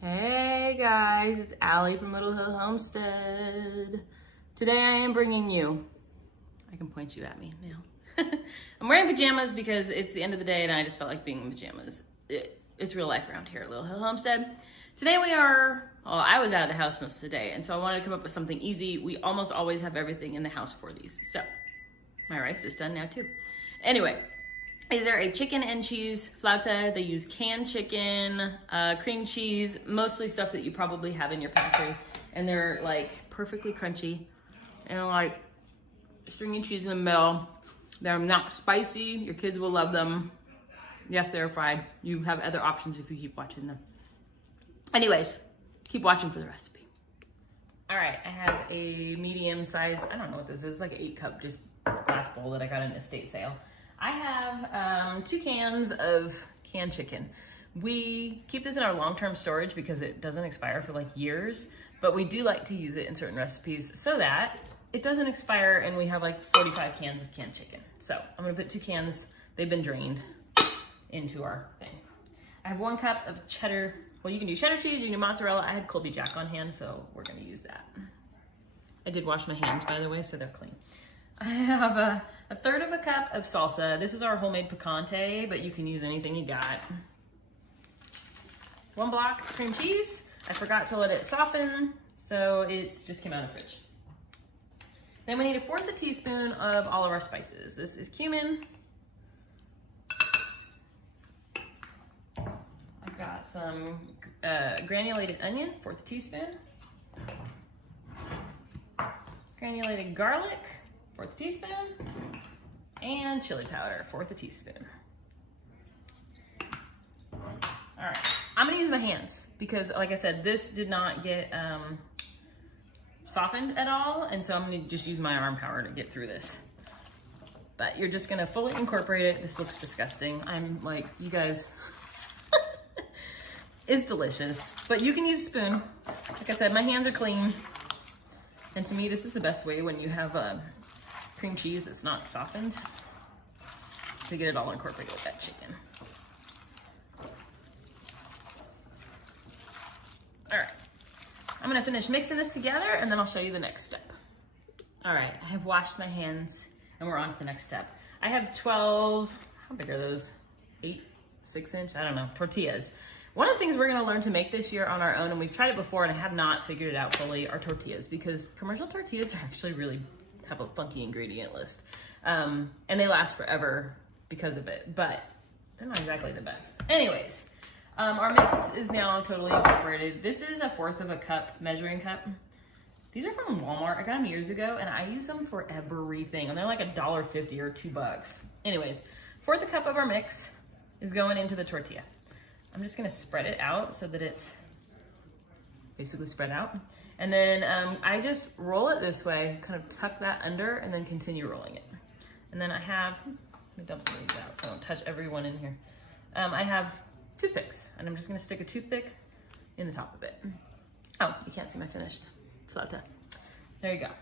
Hey guys, it's Allie from Little Hill Homestead. Today I am bringing you, I can point you at me now. I'm wearing pajamas because it's the end of the day and I just felt like being in pajamas. It's real life around here at Little Hill Homestead. Today I was out of the house most of the day and so I wanted to come up with something easy. We almost always have everything in the house for these. So, my rice is done now too. Anyway. These are a chicken and cheese flauta. They use canned chicken, cream cheese, mostly stuff that you probably have in your pantry. And they're like perfectly crunchy and like stringy cheese in the middle. They're not spicy. Your kids will love them. Yes, they're fried. You have other options if you keep watching them. Anyways, keep watching for the recipe. All right, I have a medium size, I don't know what this is, like an 8-cup just glass bowl that I got in an estate sale. I have 2 cans of canned chicken. We keep this in our long-term storage because it doesn't expire for like years, but we do like to use it in certain recipes so that it doesn't expire and we have like 45 cans of canned chicken. So I'm gonna put 2 cans, they've been drained, into our thing. I have 1 cup of cheddar. Well, you can do cheddar cheese, you can do mozzarella. I had Colby Jack on hand, so we're gonna use that. I did wash my hands, by the way, so they're clean. I have a 1/3 of a cup of salsa. This is our homemade picante, but you can use anything you got. 1 block of cream cheese. I forgot to let it soften, so it's just came out of the fridge. Then we need 1/4 teaspoon of all of our spices. This is cumin. I've got some granulated onion, 1/4 teaspoon. Granulated garlic, 1/4 teaspoon, and chili powder, 1/4 teaspoon. All right, I'm gonna use my hands because like I said, this did not get softened at all. And so I'm gonna just use my arm power to get through this. But you're just gonna fully incorporate it. This looks disgusting. I'm like, you guys, it's delicious. But you can use a spoon. Like I said, my hands are clean. And to me, this is the best way when you have cream cheese that's not softened to get it all incorporated with that chicken. All right, I'm gonna finish mixing this together and then I'll show you the next step. All right, I have washed my hands and we're on to the next step. I have 12, how big are those? 8, 6-inch, I don't know, tortillas. One of the things we're gonna learn to make this year on our own, and we've tried it before and I have not figured it out fully, are tortillas, because commercial tortillas are actually really have a funky ingredient list. And they last forever because of it, but they're not exactly the best. Anyways, our mix is now totally incorporated. This is 1/4 of a cup, measuring cup. These are from Walmart. I got them years ago and I use them for everything. And they're like $1.50 or $2. Anyways, 1/4 cup of our mix is going into the tortilla. I'm just gonna spread it out so that it's basically spread out. And then I just roll it this way, kind of tuck that under and then continue rolling it. And then I have, let me dump some of these out so I don't touch everyone in here. I have toothpicks and I'm just gonna stick a toothpick in the top of it. Oh, you can't see my finished flauta. There you go.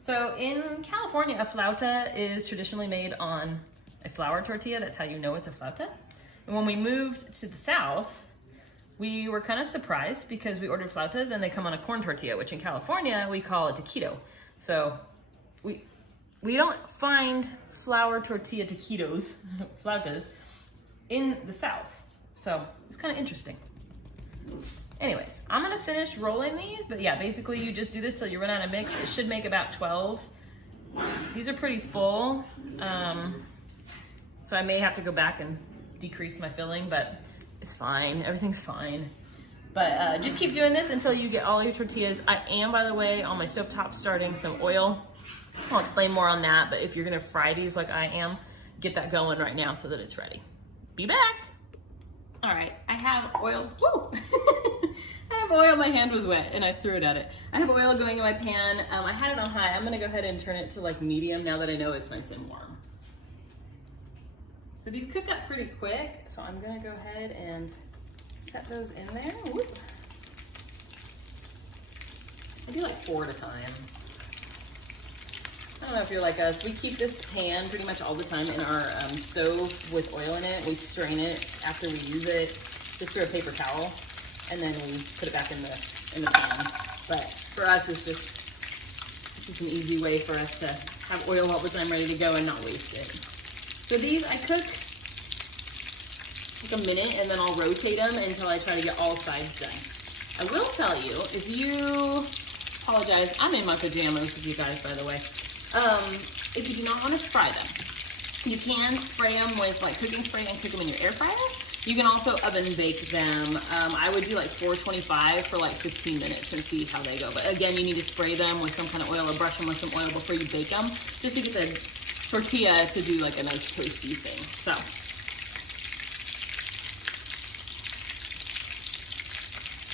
So in California, a flauta is traditionally made on a flour tortilla. That's how you know it's a flauta. And when we moved to the South, we were kind of surprised because we ordered flautas and they come on a corn tortilla, which in California, we call a taquito. So we don't find flour tortilla taquitos, flautas, in the South. So it's kind of interesting. Anyways, I'm gonna finish rolling these, but yeah, basically you just do this till you run out of mix. It should make about 12. These are pretty full, so I may have to go back and decrease my filling, but it's fine, everything's fine. But just keep doing this until you get all your tortillas. I am, by the way, on my stovetop starting some oil. I'll explain more on that, but if you're gonna fry these like I am, get that going right now so that it's ready. Be back. All right, I have oil, woo! I have oil, my hand was wet and I threw it at it. I have oil going in my pan. I had it on high. I'm gonna go ahead and turn it to like medium now that I know it's nice and warm. So these cook up pretty quick, so I'm gonna go ahead and set those in there. Whoop. I do like 4 at a time. I don't know if you're like us. We keep this pan pretty much all the time in our stove with oil in it. We strain it after we use it, just through a paper towel. and then we put it back in the pan. But for us, it's just an easy way for us to have oil up with them ready to go and not waste it. So these I cook like a minute, and then I'll rotate them until I try to get all sides done. I will tell you, if you, apologize, I'm in my pajamas with you guys, by the way. If you do not want to fry them, you can spray them with like cooking spray and cook them in your air fryer. You can also oven bake them. I would do like 425 for like 15 minutes and see how they go. But again, you need to spray them with some kind of oil or brush them with some oil before you bake them, just to get the tortilla to do like a nice toasty thing. So.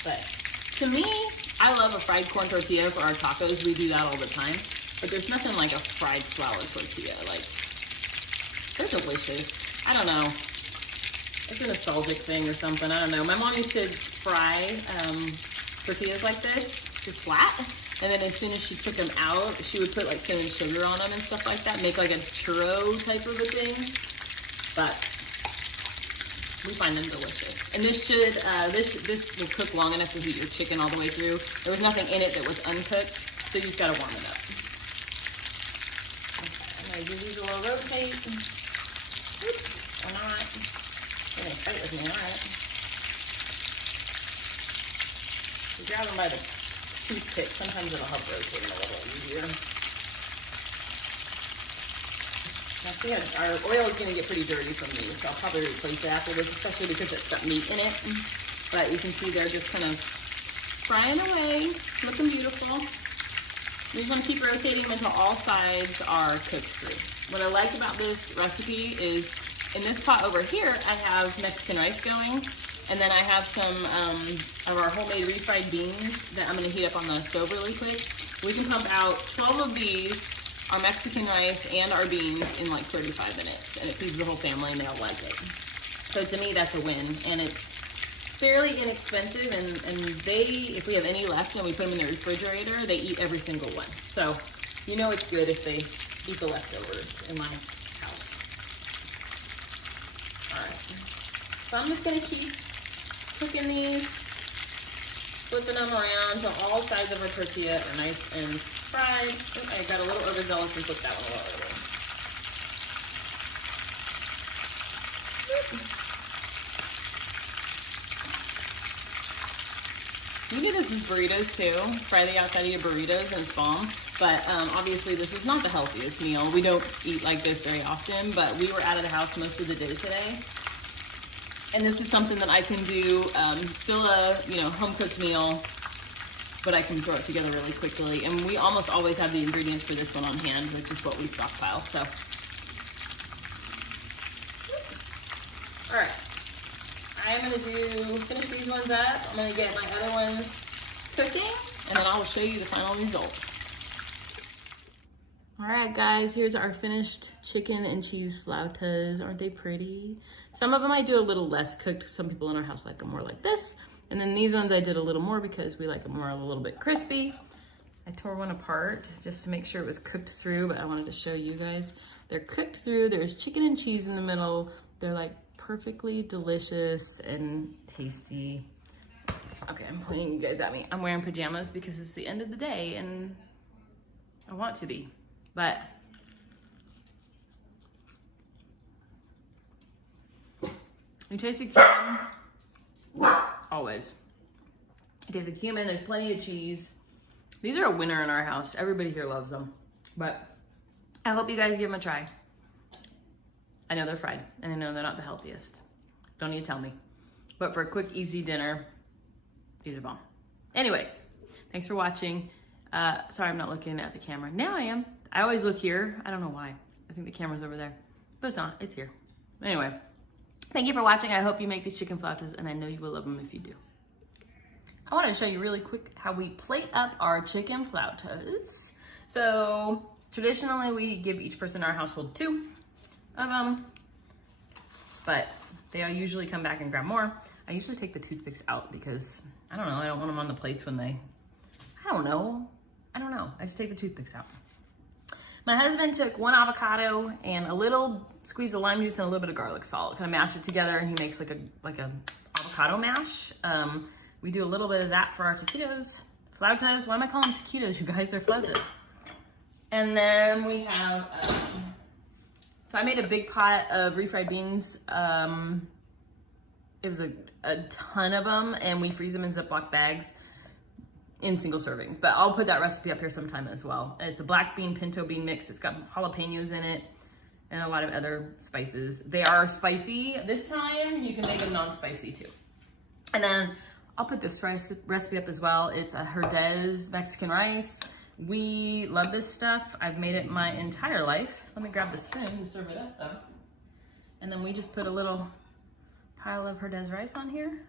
But to me, I love a fried corn tortilla for our tacos. We do that all the time. But there's nothing like a fried flour tortilla. Like, they're delicious. I don't know. It's a nostalgic thing or something. I don't know. My mom used to fry tortillas like this, just flat. And then as soon as she took them out, she would put like cinnamon sugar on them and stuff like that. Make like a churro type of a thing. But we find them delicious. And this should, this will cook long enough to heat your chicken all the way through. There was nothing in it that was uncooked, so you just gotta warm it up. Okay, I'm gonna give these a little rotate. Oops, or not. You're gonna fight with me, all right. You grab them by the toothpick. Sometimes it'll help rotate them a little easier. Now see, our oil is going to get pretty dirty from these, so I'll probably replace it after this, especially because it's got meat in it. But you can see they're just kind of frying away, looking beautiful. You just want to keep rotating them until all sides are cooked through. What I like about this recipe is in this pot over here, I have Mexican rice going, and then I have some of our homemade refried beans that I'm going to heat up on the stove really quick. We can pump out 12 of these, our Mexican rice and our beans, in like 35 minutes, and it feeds the whole family and they'll like it. So to me, that's a win, and it's fairly inexpensive, and they, if we have any left and we put them in the refrigerator, they eat every single one. So you know it's good if they eat the leftovers in my house. All right, so I'm just gonna keep cooking these, flipping them around until all sides of our tortilla are nice and fried. I got a little overzealous and flipped that one a little early. You can do this with burritos too. Fry the outside of your burritos and it's bomb. But obviously this is not the healthiest meal. We don't eat like this very often, but we were out of the house most of the day today. And this is something that I can do, still a home cooked meal, but I can throw it together really quickly. And we almost always have the ingredients for this one on hand, which is what we stockpile. So, all right, I'm gonna finish these ones up. I'm gonna get my other ones cooking, and then I'll show you the final result. All right, guys, here's our finished chicken and cheese flautas. Aren't they pretty? Some of them I do a little less cooked. Some people in our house like them more like this. And then these ones I did a little more because we like them more a little bit crispy. I tore one apart just to make sure it was cooked through, but I wanted to show you guys. They're cooked through. There's chicken and cheese in the middle. They're like perfectly delicious and tasty. Okay, I'm pointing you guys at me. I'm wearing pajamas because it's the end of the day and I want to be. But you taste the cumin, always. You taste the cumin, there's plenty of cheese. These are a winner in our house. Everybody here loves them. But I hope you guys give them a try. I know they're fried, and I know they're not the healthiest. Don't need to tell me. But for a quick, easy dinner, these are bomb. Anyways, thanks for watching. Sorry, I'm not looking at the camera. Now I am. I always look here. I don't know why. I think the camera's over there. But it's not. It's here. Anyway, thank you for watching. I hope you make these chicken flautas, and I know you will love them if you do. I want to show you really quick how we plate up our chicken flautas. So traditionally, we give each person in our household 2 of them, but they usually come back and grab more. I usually take the toothpicks out because, I don't know, I don't want them on the plates when they, I don't know. I just take the toothpicks out. My husband took 1 avocado and a little squeeze of lime juice and a little bit of garlic salt. Kind of mash it together and he makes like a avocado mash. We do a little bit of that for our taquitos. Flautas, why am I calling them taquitos, you guys? They're flautas. And then we have, so I made a big pot of refried beans. It was a ton of them, and we freeze them in Ziploc bags in single servings. But I'll put that recipe up here sometime as well. It's a black bean pinto bean mix. It's got jalapenos in it and a lot of other spices. They are spicy. This time you can make them non-spicy too. And then I'll put this recipe up as well. It's a Herdez Mexican rice. We love this stuff. I've made it my entire life. Let me grab the spoon to serve it up though. And then we just put a little pile of Herdez rice on here.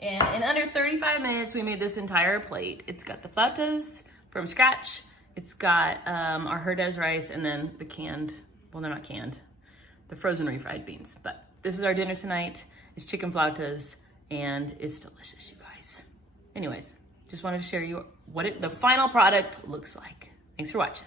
And in under 35 minutes, we made this entire plate. It's got the flautas from scratch. It's got our Herdez rice and then the canned, well, they're not canned, the frozen refried beans. But this is our dinner tonight. It's chicken flautas and it's delicious, you guys. Anyways, just wanted to share you what the final product looks like. Thanks for watching.